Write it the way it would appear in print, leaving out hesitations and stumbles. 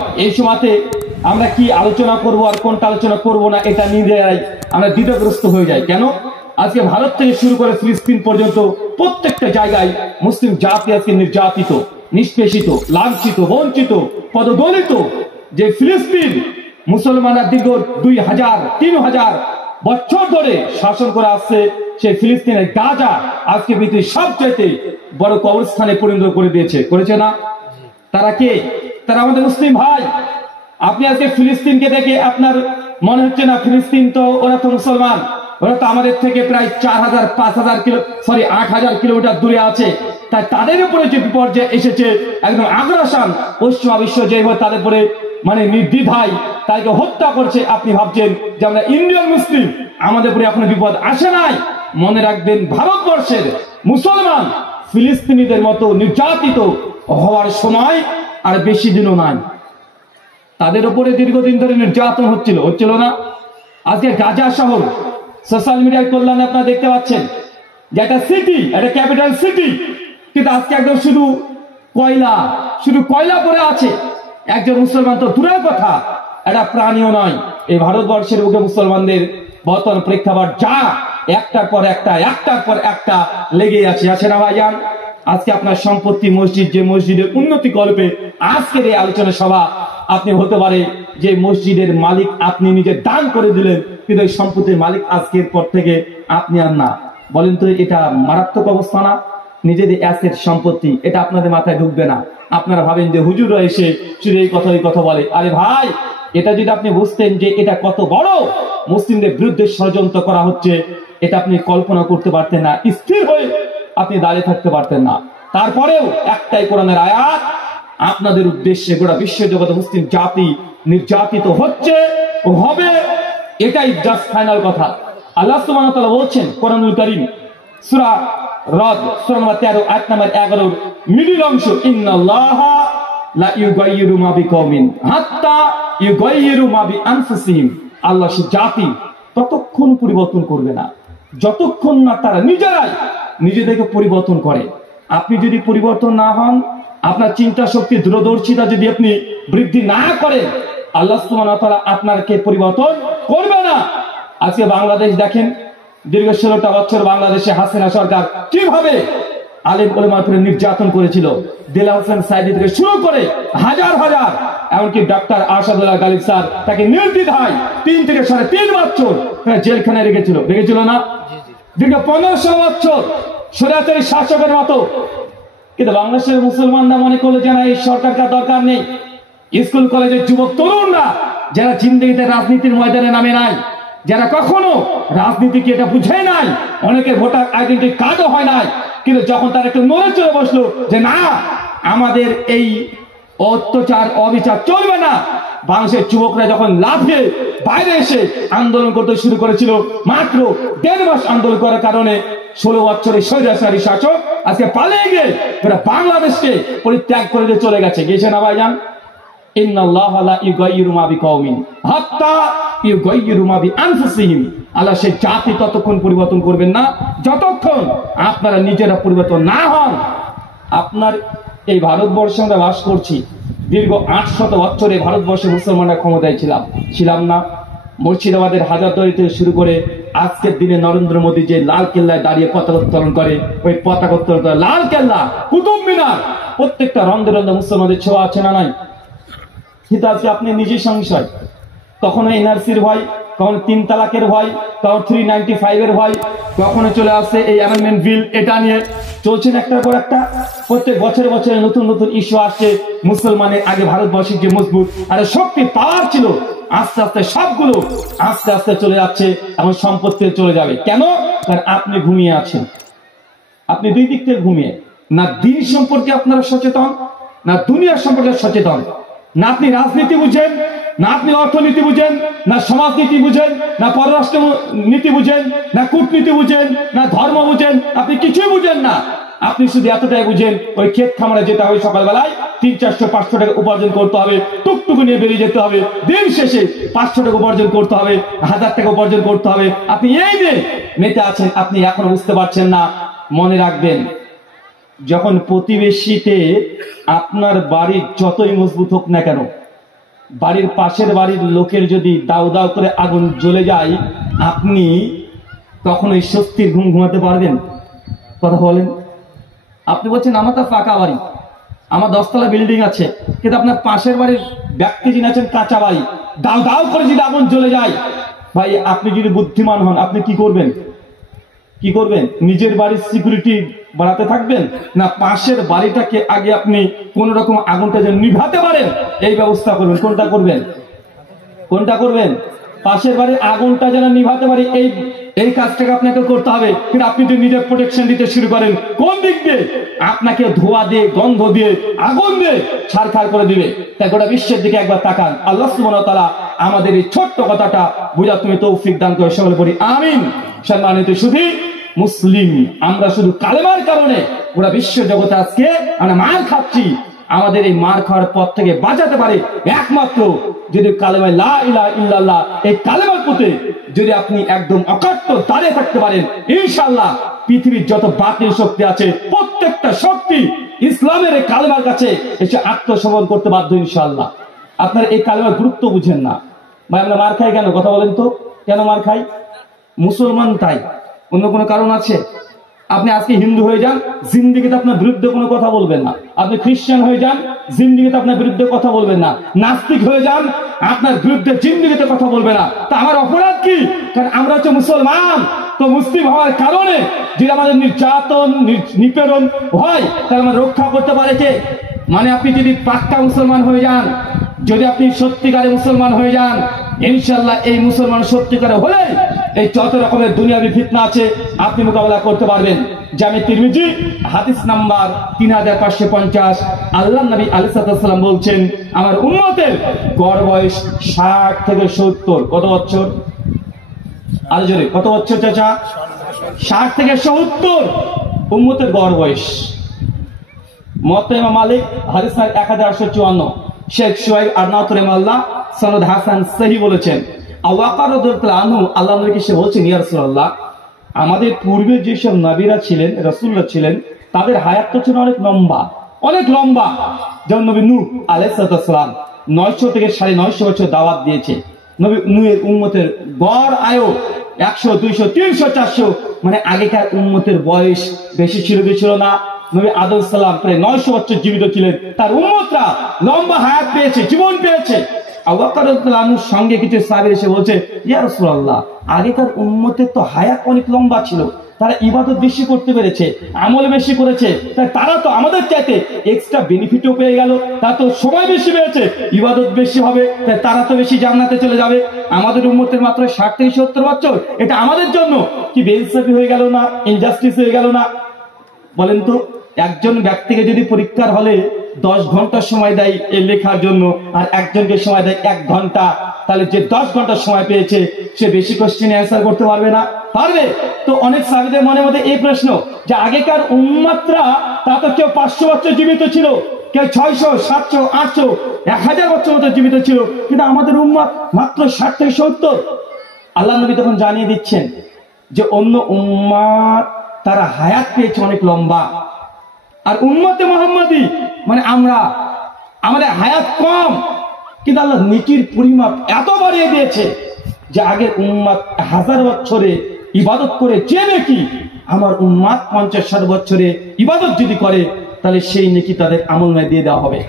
এই সময়তে আমরা কি আলোচনা করব আর কোনটা আলোচনা করব না এটা নিজেরাই আমরা দ্বিধাগ্রস্ত হয়ে যাই। কেন? আজকে ভারত থেকে শুরু করে ফিলিস্তিন পর্যন্ত প্রত্যেকটা জায়গায় মুসলিম জাতি আজকে নির্যাতিত, নিষ্পেষিত, লাঞ্ছিত, বঞ্চিত, পদদলিত। যে ফিলিস্তিন মুসলমানরা দীর্ঘ 2000-3000 বছর ধরে শাসন করে আসছে, সেই ফিলিস্তিনের গাজা আজকে পৃথিবীর সবচেয়ে বড় কবরস্থানে পরিণত করে দিয়েছে, করেছে না? তারা কে? তারা আমাদের মুসলিম ভাই। আপনি আজকে ফিলিস্তিনকে দেখে আপনার মনে হচ্ছে না ফিলিস্তিন তো ওরা তো মুসলমান, ওরা তো আমাদের থেকে প্রায় 8,000 কিলোমিটার দূরে আছে। তাই তাদের উপরে যে বিপর্যয় এসেছে, একদম আগ্রাসন পশ্চিমা বিশ্ব যেভাবে তাদের উপরে মানে নির্দ্বিধায় তাদেরকে হত্যা করছে, আপনি ভাবছেন যে আমরা ইন্ডিয়ান মুসলিম, আমাদের উপরে এখনো বিপদ আসে নাই। মনে রাখবেন, ভারতবর্ষের মুসলমান ফিলিস্তিনিদের মতো নির্যাতিত হওয়ার সময় আর বেশি দিনও নাই। তাদের উপরে দীর্ঘদিন ধরে নির্যাতন হচ্ছিল না? আজকে গাজা শহর সোশ্যাল মিডিয়ায় কল্যাণে আপনারা দেখতে পাচ্ছেন যে একটা সিটি, একটা ক্যাপিটাল সিটি, কিন্তু আজকে একদম শুধু কয়লা পড়ে আছে। একজন মুসলমান তো দূরের কথা, একটা প্রাণীও নয়। এই ভারতবর্ষের বুকে মুসলমানদের বর্তমান প্রেক্ষাপট যা, একটার পর একটা লেগে আছে না ভাইজান? আজকে আপনার সম্পত্তি মসজিদ, যে মসজিদের উন্নতি কল্পে আজকের এই আলোচনা সভা, আপনি হতে পারে যে মসজিদের মালিক আপনি নিজে দান করে দিলেন, কিন্তু এই সম্পত্তির মালিক আজকের পর থেকে আপনি আর না। বলেন তো এটা মারাত্মক অবস্থা না? নিজেদের অ্যাসেট সম্পত্তি, এটা আপনাদের মাথায় ঢুকবে না। আপনারা ভাবেন যে হুজুররা এসে শুধু এই কথা বলে। আরে ভাই, এটা যদি আপনি বুঝতেন যে এটা কত বড় মুসলিমদের বিরুদ্ধে ষড়যন্ত্র করা হচ্ছে, এটা আপনি কল্পনা করতে পারতেন না, স্থির হয়ে আপনি দাঁড়িয়ে থাকতে পারতেন না। তারপরেও একটাই কোরআনের আয়াত, আপনাদের উদ্দেশ্যে গোটা বিশ্বজগতে মুসলিম জাতি নির্যাতিত হচ্ছে ও হবে, এটাই জাস্ট ফাইনাল কথা। আল্লাহ সুবহানাহু ওয়া তাআলা বলছেন কোরআনুল কারীম সূরা রদ সূরা নম্বর 13 আয়াত নম্বর 11 মিডল অংশ, ইন্নাল্লাহা লা ইউগাইয়িরু মা বিকওমিন হাত্তা ইউগাইয়িরু মা বিআনফুসিহিম। আল্লাহ সে জাতি ততক্ষণ পরিবর্তন করবে না যতক্ষণ না তারা নিজেরাই নিজেদেরকে পরিবর্তন করে। আপনি যদি পরিবর্তন না হন, আপনার চিন্তা শক্তি, দূরদর্শিতা যদি আপনি বৃদ্ধি না করেন, আল্লাহ সুবহানাহু ওয়া তাআলা আপনাকে পরিবর্তন করবে না। আজকে বাংলাদেশ দেখেন, দীর্ঘ 16টা বছর বাংলাদেশে হাসিনা সরকার কিভাবে আলেম ওলামার উপরে নির্যাতন করেছিল। দেলাওয়ার হোসেন সাইদি থেকে শুরু করে হাজার এমনকি ডক্টর আরশাদুল্লাহ গালিব স্যার তাকে নির্দ্বিধায় 3 থেকে 3.5 বছর জেলখানায় রেখেছিল না? দীর্ঘ 15 বছর স্বৈরাচারী শাসকের মতো। কিন্তু বাংলাদেশের মুসলমানরা মনে করলো যে না, এই সরকারকে দরকার নেই। স্কুল কলেজের যুবক তরুণরা যারা জিন্দেগিতে রাজনীতির ময়দানে নামে নাই, যারা কখনো রাজনীতিকে এটা বুঝে নাই, অনেকে ভোটার আইডেন্টি কার্ডও হয় নাই, কিন্তু যখন তারা একটু নড়ে চড়ে বসলো যে না, আমাদের এই অত্যাচার অবিচার চলবে না, বাংলাদেশের যুবকরা যখন লাফিয়ে বাইরে এসে আন্দোলন করতে শুরু করেছিল, মাত্র 1.5 মাস আন্দোলন করার কারণে 16 বছরের স্বৈরাচারী শাসক আজকে পালিয়ে গিয়ে বাংলাদেশকে পরিত্যাগ করে দিয়ে চলে গেছে না ভাইজান? ইন্নাল্লাহা লা ইউগাইয়িরু মা বিকওমিন হাত্তা ইউগাইয়িরু মা বিআনফুসিহিম। আল্লাহ সেই জাতি ততক্ষণ পরিবর্তন করবেন না যতক্ষণ আপনারা নিজেরা পরিবর্তন না হন। আপনার এই ভারতবর্ষে আমরা বাস করছি, দীর্ঘ 800 বছরে ভারতবর্ষে মুসলমানরা ক্ষমতায় ছিলাম না? মুর্শিদাবাদের হাজারদুয়ারি থেকে শুরু করে আজকের দিনে নরেন্দ্র মোদী যে লাল কেল্লায় দাঁড়িয়ে পতাকা উত্তোলন করে, ওই পতাকা উত্তোলন করে লাল কেল্লা, কুতুব মিনার, প্রত্যেকটা রন্ধে মুসলমানদের ছোঁয়া আছে না নাই? কিন্তু আজকে আপনি নিজে সংশয়, কখনো এনআরসির ভয়, কখনো 3 তালাকের ভয়, কখনো 395 এর ভয়, কখনো চলে আসছে এই অ্যামেন্ডমেন্ট বিল, এটা নিয়ে চলছেন একটার পর একটা। প্রত্যেক বছরে নতুন ইস্যু আসছে। মুসলমানের আগে ভারতবর্ষের যে মজবুত আর শক্তি পাওয়ার ছিল, আস্তে আস্তে সবগুলো আস্তে চলে যাচ্ছে, এমন সম্পত্তি চলে যাবে। কেন? কারণ আপনি ঘুমিয়ে আছেন। আপনি দুই দিক থেকে ঘুমিয়ে, না দিন সম্পর্কে আপনারা সচেতন, না দুনিয়ার সম্পর্কে সচেতন। না আপনি রাজনীতি বুঝেন, না আপনি অর্থনীতি বুঝেন, না সমাজনীতি বুঝেন, না পররাষ্ট্র নীতি বুঝেন, না কূটনীতি বুঝেন, না ধর্ম বুঝেন, আপনি কিছুই বুঝেন না। আপনি শুধু এতটাই বুঝেন, ওই ক্ষেত খামারে যেতে হবে সকালবেলায়, 300-400 টাকা উপার্জন করতে হবে, টুকটুকু নিয়ে বেরিয়ে যেতে হবে, দিন শেষে 500 টাকা উপার্জন করতে হবে, 1000 টাকা উপার্জন করতে হবে। আপনি এই যে মেতে আছেন, আপনি এখনো বুঝতে পারছেন না। মনে রাখবেন, যখন প্রতিবেশীতে আপনার বাড়ি যতই মজবুত হোক না কেন, বাড়ির পাশের বাড়ির লোকের যদি দাউ দাউ করে আগুন জ্বলে যায়, আপনি কখনোই স্বস্তির ঘুম ঘুমাতে পারবেন? কথা বলেন। আপনি বলছেন আমার তো ফাঁকা বাড়ি, আমার 10 তলা বিল্ডিং আছে, কিন্তু আপনার পাশের বাড়ির ব্যক্তি যিনি আছেন কাঁচা বাড়ি, দাউ দাউ করে যদি আগুন জ্বলে যায়, ভাই আপনি যদি বুদ্ধিমান হন আপনি কি করবেন? কি করবেন? নিজের বাড়ির সিকিউরিটি বাড়াতে থাকবেন, না পাশের বাড়িটাকে আগে আপনি কোন রকম আগুনটা যেন নিভাতে পারেন এই ব্যবস্থা করবেন? কোনটা করবেন? কোনটা করবেন? পাশের বাড়ির আগুনটা যেন নিভাতে পারি এই কাজটাকে আপনাকে করতে হবে। কিন্তু আপনি যদি নিজের প্রোটেকশন দিতে শুরু করেন, কোন দিক দিয়ে আপনাকে ধোঁয়া দিয়ে, গন্ধ দিয়ে, আগুন দিয়ে ছারখার করে দিবে। তাই গোটা বিশ্বের দিকে একবার তাকান। আল্লাহ সুবহানাহু ওয়া তাআলা আমাদের এই ছোট্ট কথাটা বুঝা তুমি তৌফিক দান করে সকলে পড়ি আমিন। সম্মানিত শুধু মুসলিম, আমরা শুধু কালেমার কারণে গোটা বিশ্ব জগতে আজকে আমরা মার খাচ্ছি। আমাদের এই মার খাওয়ার পথ থেকে বাঁচাতে পারে একমাত্র যদি কালেমা লা ইলাহা ইল্লাল্লাহ, এই কালেমার পথে যদি আপনি একদম অকাট্য দাঁড়িয়ে থাকতে পারেন, ইনশাআল্লাহ পৃথিবীর যত বাতিল শক্তি আছে প্রত্যেকটা শক্তি ইসলামের এই কালেমার কাছে এসে আত্মসমর্পণ করতে বাধ্য ইনশাআল্লাহ। আপনারা এই কালেমার গুরুত্ব বুঝেন না। ভাই আমরা মার খাই কেন? কথা বলেন তো, কেন মার খাই? মুসলমান তাই, অন্য কোনো কারণ আছে? আপনি আজকে হিন্দু হয়ে যান, জিন্দিগিতে আপনার বিরুদ্ধে কোনো কথা বলবেন না। আপনি খ্রিস্টান হয়ে যান, জিন্দিগিতে আপনার বিরুদ্ধে কথা বলবেন না। নাস্তিক হয়ে যান, আপনার বিরুদ্ধে জিন্দিগিতে কথা বলবে না। তা আমার অপরাধ কি? কারণ আমরা হচ্ছে মুসলমান। তো মুসলিম হওয়ার কারণে যদি আমাদের নির্যাতন নিপীড়ন হয়, তাহলে আমরা রক্ষা করতে পারে কে? মানে আপনি যদি পাক্কা মুসলমান হয়ে যান, যদি আপনি সত্যিকারে মুসলমান হয়ে যান, ইনশাআল্লাহ এই মুসলমান সত্যিকারে হলে এই যত রকমের দুনিয়াবি ফিতনা আছে আপনি মোকাবেলা করতে পারবেন। জামি তিরমিজি হাদিস নাম্বার 3550, আল্লাহ নবী আলাইহিস সালাম বলছেন, আমার উম্মতের গড় বয়স 60 থেকে 70। কত বছর? আরো জোরে, কত বছর চাচা? 60 থেকে 70 উম্মতের গড় বয়স। মুওয়াত্তা ইমাম মালিক হাদিস 1854, শেখ শুআইব আরনাউত রাহিমাহুল্লাহ সনদ হাসান সহিহ বলেছেন। আওয়াকার রাদিয়াল্লাহু আনহু আল্লাহ নবীকে সে বলছেন, ইয়া রাসূলুল্লাহ, আমাদের পূর্বে যেসব নবীরা ছিলেন, রাসূলরা ছিলেন, তাদের হায়াতটা ছিল অনেক লম্বা, অনেক লম্বা। যেমন নবী নূহ আলাইহিস সালাম 900 থেকে 950 বছর দাওয়াত দিয়েছে। নবী নূহের উম্মতের গড় আয়ু 100, 200, 300, 400, মানে আগেকার উম্মতের বয়স বেশি ছিল না। নবী আদম সালাম প্রায় 900 বছর জীবিত ছিলেন, তার উম্মতরা লম্বা হায়াত পেয়েছে, জীবন পেয়েছে। আবু বকর রাদিয়াল্লাহু আনহুর সঙ্গে কিছু সাহাবী এসে বলছে, ইয়া রাসূলুল্লাহ, আগেকার উম্মতের তো হায়াত অনেক লম্বা ছিল, তারা ইবাদত বেশি করতে পেরেছে, আমল বেশি করেছে, তাই তারা তো আমাদের চাইতে এক্সট্রা বেনিফিটও পেয়ে গেল, তারা তো সময় বেশি পেয়েছে, ইবাদত বেশি হবে, তাই তারা তো বেশি জান্নাতে চলে যাবে। আমাদের উম্মতের মাত্র 60 থেকে 70 বছর, এটা আমাদের জন্য কি বেইনসাফি হয়ে গেল না? ইনজাস্টিস হয়ে গেল না? বলেন তো, একজন ব্যক্তিকে যদি পরীক্ষার হলে 10 ঘন্টা সময় দেয় এই লেখার জন্য, আর একজনকে সময় দেয় 1 ঘন্টা, তাহলে যে 10 ঘন্টা সময় পেয়েছে সে বেশি কোশ্চেন অ্যান্সার করতে পারবে না? পারবে। তো অনেক সাহাবীদের মনে মধ্যে এই প্রশ্ন যে আগেকার উম্মতরা তারা তো কেউ 500 বছর জীবিত ছিল, কেউ 600, 700, 800, 1000 বছর মতো জীবিত ছিল, কিন্তু আমাদের উম্মত মাত্র 60 থেকে 70। আল্লাহ নবী তখন জানিয়ে দিচ্ছেন যে অন্য উম্মত তারা হায়াত পেয়েছে অনেক লম্বা, আর উম্মতে মুহাম্মাদি মানে আমরা, আমাদের হায়াত কম, কিন্তু আল্লাহ নেকির পরিমাপ এত বাড়িয়ে দিয়েছে যে আগের উম্মত 1000 বছরে ইবাদত করে যে নেকি, আমার উম্মত 50-60 বছরে ইবাদত যদি করে তাহলে সেই নেকি তাদের আমলনামায় দিয়ে দেওয়া হবে।